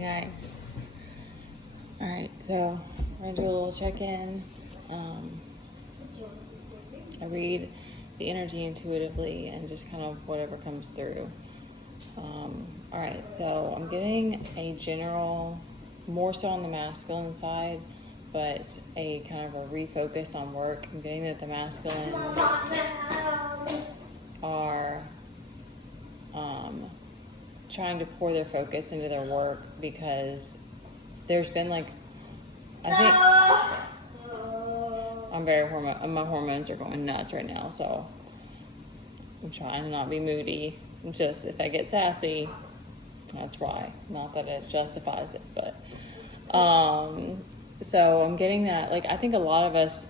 Hey guys. Alright, so we're going to do a little check-in. I read the energy intuitively and just kind of whatever comes through. Alright, so I'm getting a general, more so on the masculine side, but a kind of a refocus on work. I'm getting that the masculines are trying to pour their focus into their work because there's been like, I think my hormones are going nuts right now, so I'm trying to not be moody. Just if I get sassy, that's why. Not that it justifies it, but so I'm getting that. Like, I think a lot of us,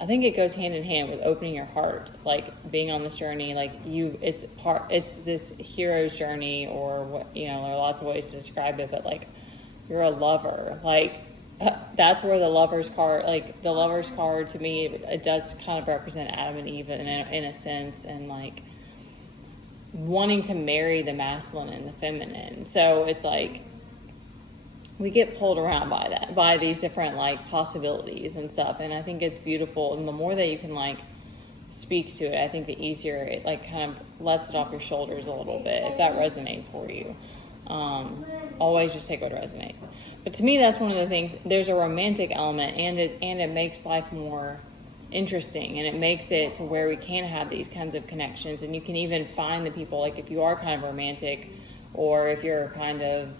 I think it goes hand in hand with opening your heart, like being on this journey. Like it's this hero's journey, or what, you know, there are lots of ways to describe it, but like you're a lover. Like that's where the lover's card, like the lover's card to me, it does kind of represent Adam and Eve in a sense, and like wanting to marry the masculine and the feminine. So it's like we get pulled around by these different like possibilities and stuff, and I think it's beautiful. And the more that you can like speak to it, I think the easier it like kind of lets it off your shoulders a little bit, if that resonates for you. Always just take what resonates. But to me, that's one of the things. There's a romantic element, and it makes life more interesting, and it makes it to where we can have these kinds of connections, and you can even find the people, like if you are kind of romantic, or if you're kind of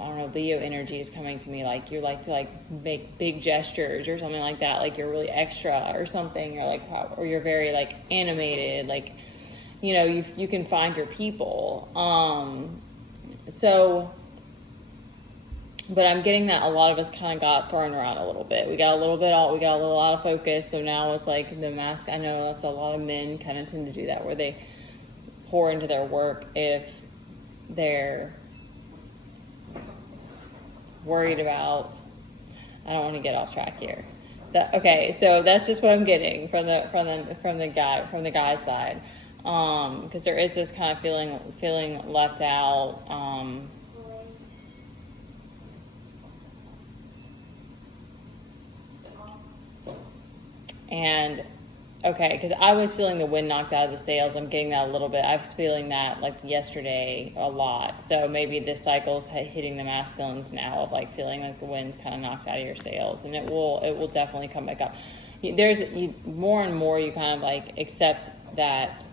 I don't know, Leo energy is coming to me, like you like to like make big gestures or something like that, like you're really extra or something, or like, or you're very like animated, like, you know, you can find your people. So, but I'm getting that a lot of us kind of got thrown around a little bit. We got a little out of focus. So now it's like the mask. I know that's a lot of men kind of tend to do that, where they pour into their work if they're worried about, I don't want to get off track here. Okay, so that's just what I'm getting from the guy's side, because there is this kind of feeling left out, and okay, because I was feeling the wind knocked out of the sails. I'm getting that a little bit. I was feeling that like yesterday a lot. So maybe this cycle is hitting the masculines now, of like feeling like the wind's kind of knocked out of your sails, and it will definitely come back up. More and more you kind of like accept that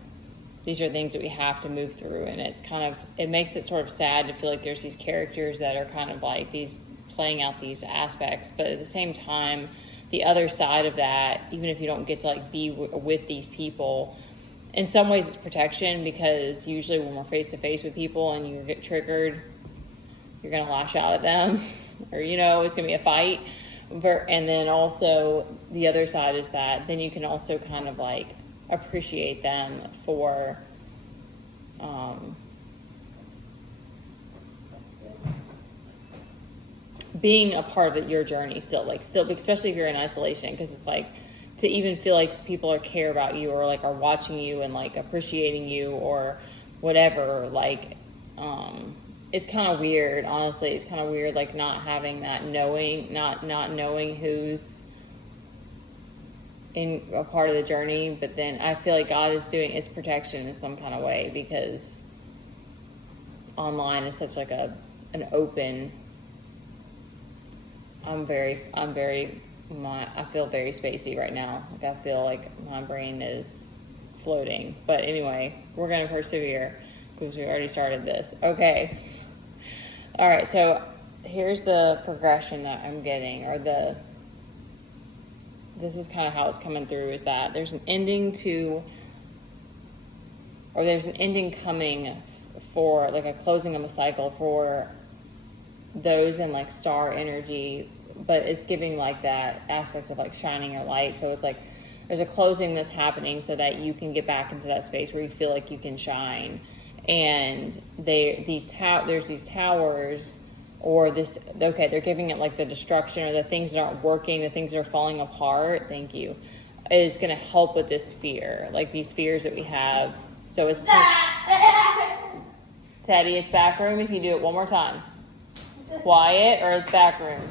these are things that we have to move through, and it makes it sort of sad to feel like there's these characters that are kind of like these playing out these aspects, but at the same time, the other side of that, even if you don't get to like be with these people, in some ways it's protection, because usually when we're face to face with people and you get triggered, you're going to lash out at them or, you know, it's going to be a fight. And then also the other side is that then you can also kind of like appreciate them for being a part of your journey still, especially if you're in isolation, because it's like to even feel like people care about you, or like are watching you and like appreciating you or whatever, like it's kind of weird. Honestly, it's kind of weird, like not having that knowing, not knowing who's in a part of the journey. But then I feel like God is doing its protection in some kind of way, because online is such like an open, I feel very spacey right now. Like I feel like my brain is floating. But anyway, we're going to persevere because we already started this. Okay. All right. So here's the progression that I'm getting, this is kind of how it's coming through, is that there's an ending coming for like a closing of a cycle for those in like star energy, but it's giving like that aspect of like shining your light. So it's like there's a closing that's happening so that you can get back into that space where you feel like you can shine. And there's these towers, or they're giving it like the destruction, or the things that aren't working, the things that are falling apart, thank you, is going to help with this fear, like these fears that we have. So it's Teddy, it's back room if you do it one more time. Quiet or it's back room.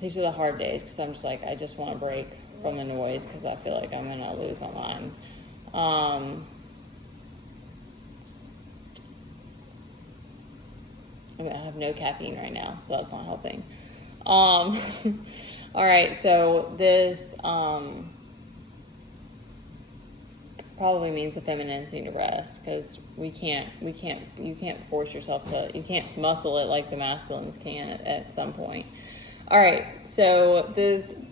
These are the hard days because I'm just like, I just want to break from the noise because I feel like I'm going to lose my mind. I have no caffeine right now, so that's not helping. All right, so this probably means the feminines need to rest because you can't force yourself to, you can't muscle it like the masculines can at some point. All right, so the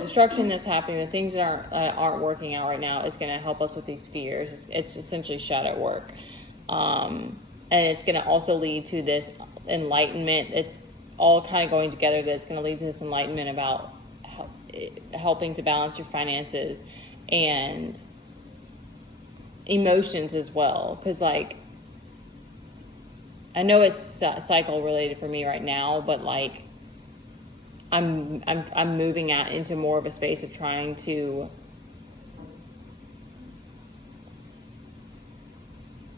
destruction that's happening, the things that aren't working out right now is going to help us with these fears. It's essentially shadow work. And it's going to also lead to this enlightenment. It's all kind of going together. That's going to lead to this enlightenment about helping to balance your finances and emotions as well. Because, like, I know it's cycle related for me right now, but like I'm moving out into more of a space of trying to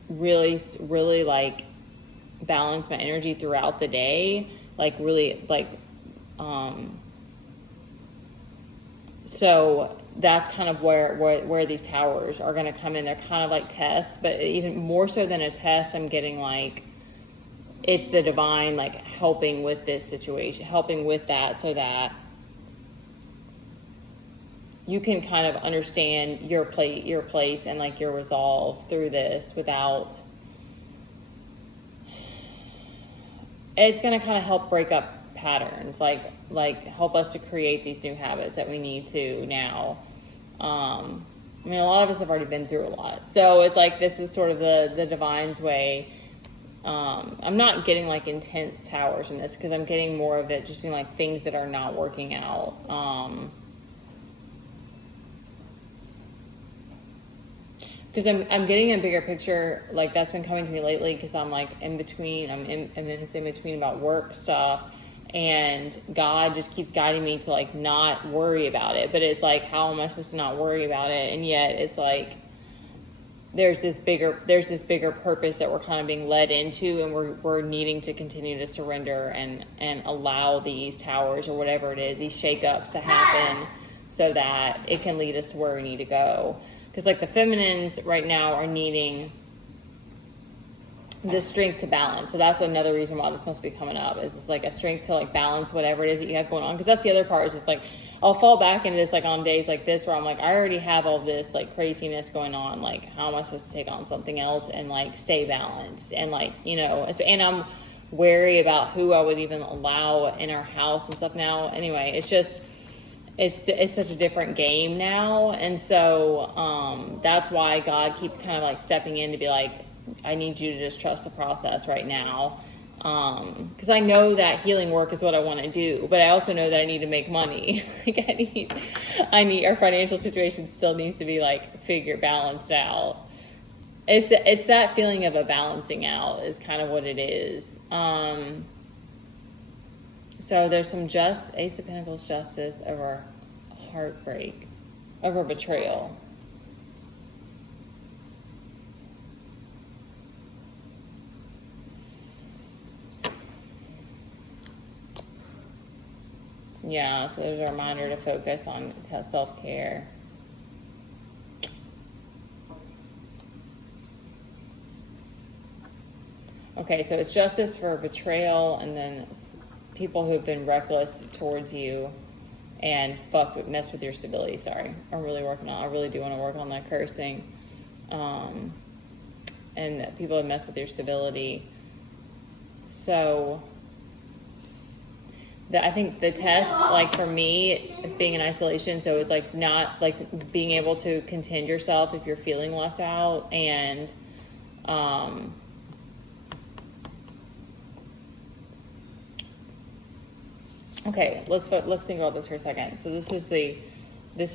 really like balance my energy throughout the day, like really like so that's kind of where these towers are going to come in. They're kind of like tests, but even more so than a test, I'm getting like it's the divine like helping with this situation, helping with that, so that you can kind of understand your place and like your resolve through this without, it's going to kind of help break up patterns, like help us to create these new habits that we need to now. I mean, a lot of us have already been through a lot, so it's like this is sort of the divine's way. I'm not getting like intense towers from this because I'm getting more of it just being like things that are not working out. Because I'm getting a bigger picture, like that's been coming to me lately because I'm like in between, I'm in between about work stuff, and God just keeps guiding me to like not worry about it. But it's like, how am I supposed to not worry about it? And yet it's like there's this bigger purpose that we're kind of being led into, and we're needing to continue to surrender and allow these towers or whatever it is, these shakeups to happen, so that it can lead us to where we need to go. Because like the feminines right now are needing the strength to balance. So that's another reason why this must be coming up, is it's like a strength to like balance whatever it is that you have going on. Because that's the other part, is it's like I'll fall back into this like on days like this where I'm like, I already have all this like craziness going on. Like, how am I supposed to take on something else and like stay balanced? And like, you know, and I'm wary about who I would even allow in our house and stuff now. Anyway, it's just, it's such a different game now. And so that's why God keeps kind of like stepping in to be like, I need you to just trust the process right now. Because I know that healing work is what I want to do, but I also know that I need to make money. Like I need our financial situation still needs to be like balanced out. It's that feeling of a balancing out is kind of what it is. So there's some Ace of Pentacles justice over heartbreak, over betrayal. Yeah, so there's a reminder to focus on self-care. Okay, so it's justice for betrayal, and then people who have been reckless towards you and mess with your stability. Sorry, I really do want to work on that cursing. And that people have messed with your stability. So I think the test, like for me, is being in isolation. So it's like not like being able to contend yourself if you're feeling left out, and okay, let's think about this for a second. So this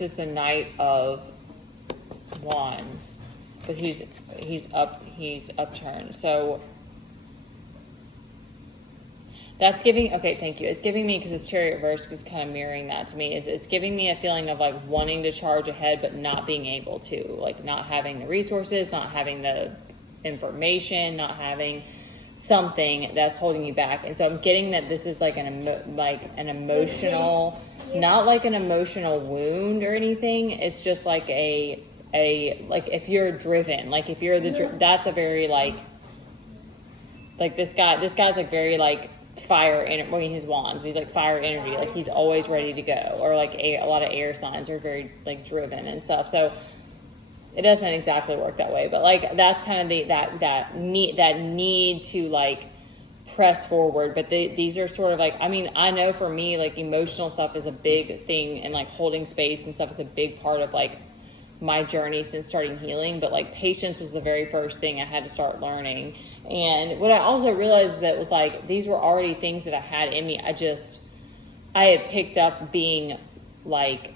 is the Knight of Wands, but he's upturned. So That's giving, okay, thank you. It's giving me, because this chariot verse is kind of mirroring that to me, is it's giving me a feeling of like wanting to charge ahead, but not being able to, like not having the resources, not having the information, not having something that's holding you back. And so I'm getting that this is like an emotional, not like an emotional wound or anything. It's just like like if you're driven, like if you're that's a very like this guy's like very like fire in his wands. He's like fire energy, like he's always ready to go, or like a lot of air signs are very like driven and stuff. So it doesn't exactly work that way, but like that's kind of that need to like press forward. But these are sort of like, I mean, I know for me, like emotional stuff is a big thing, and like holding space and stuff is a big part of like my journey since starting healing. But like patience was the very first thing I had to start learning. And what I also realized is that it was like these were already things that I had in me. I had picked up being like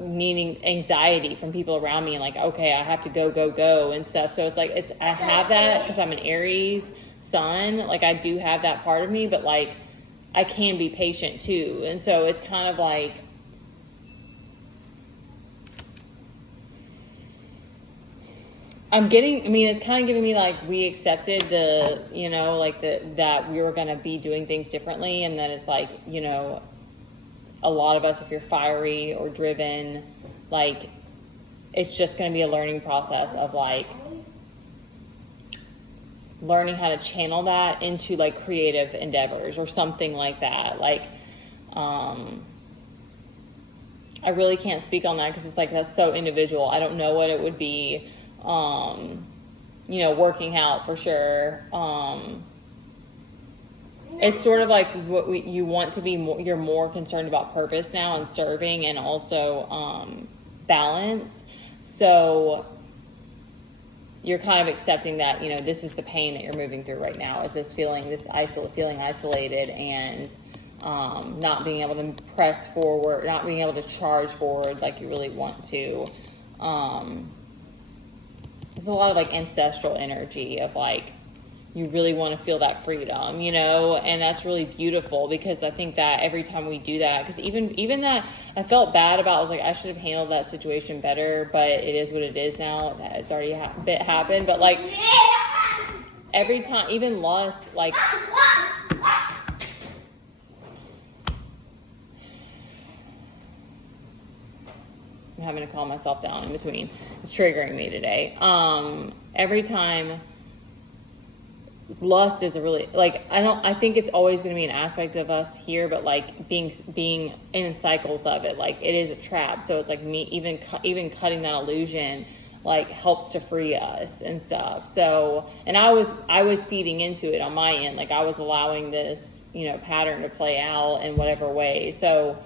needing anxiety from people around me, and like, okay, I have to go and stuff. So it's like I have that because I'm an Aries sun, like I do have that part of me, but like I can be patient too. And so it's kind of like it's kind of giving me like we accepted the, you know, like that we were going to be doing things differently. And then it's like, you know, a lot of us, if you're fiery or driven, like it's just going to be a learning process of like learning how to channel that into like creative endeavors or something like that. Like, I really can't speak on that because it's like, that's so individual. I don't know what it would be. You know, working out for sure. It's sort of like you want to be more, you're more concerned about purpose now and serving, and also balance. So you're kind of accepting that, you know, this is the pain that you're moving through right now, is this feeling isolated and not being able to press forward, not being able to charge forward like you really want to. There's a lot of like ancestral energy of like, you really want to feel that freedom, you know, and that's really beautiful, because I think that every time we do that, because even that I felt bad about, I was like, I should have handled that situation better, but it is what it is now. It's already happened. But like every time, even lust, like I'm having to calm myself down in between. It's triggering me today. Every time, lust is a really, like, I think it's always going to be an aspect of us here, but like being in cycles of it, like it is a trap. So it's like me, even cutting that illusion, like helps to free us and stuff. So, and I was feeding into it on my end. Like I was allowing this, you know, pattern to play out in whatever way. So,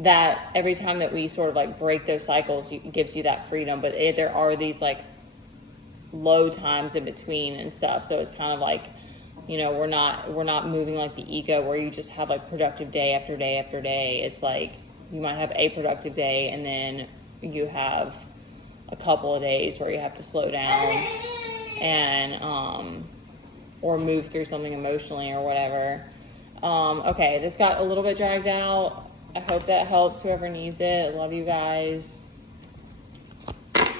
that every time that we sort of like break those cycles, it gives you that freedom. But there are these like low times in between and stuff. So it's kind of like, you know, we're not moving like the ego where you just have like productive day after day after day. It's like you might have a productive day, and then you have a couple of days where you have to slow down and or move through something emotionally or whatever. Okay, this got a little bit dragged out. I hope that helps whoever needs it. I love you guys. I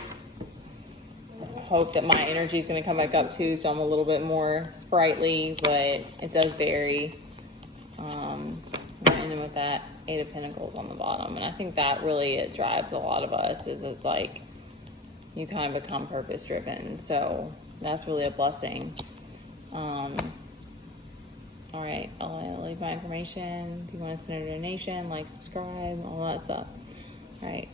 hope that my energy is going to come back up too, so I'm a little bit more sprightly, but it does vary. And then with that 8 of Pentacles on the bottom, and I think that really it drives a lot of us, is it's like you kind of become purpose driven. So that's really a blessing. All right, I'll leave my information. If you want to send a donation, like, subscribe, all that stuff. All right.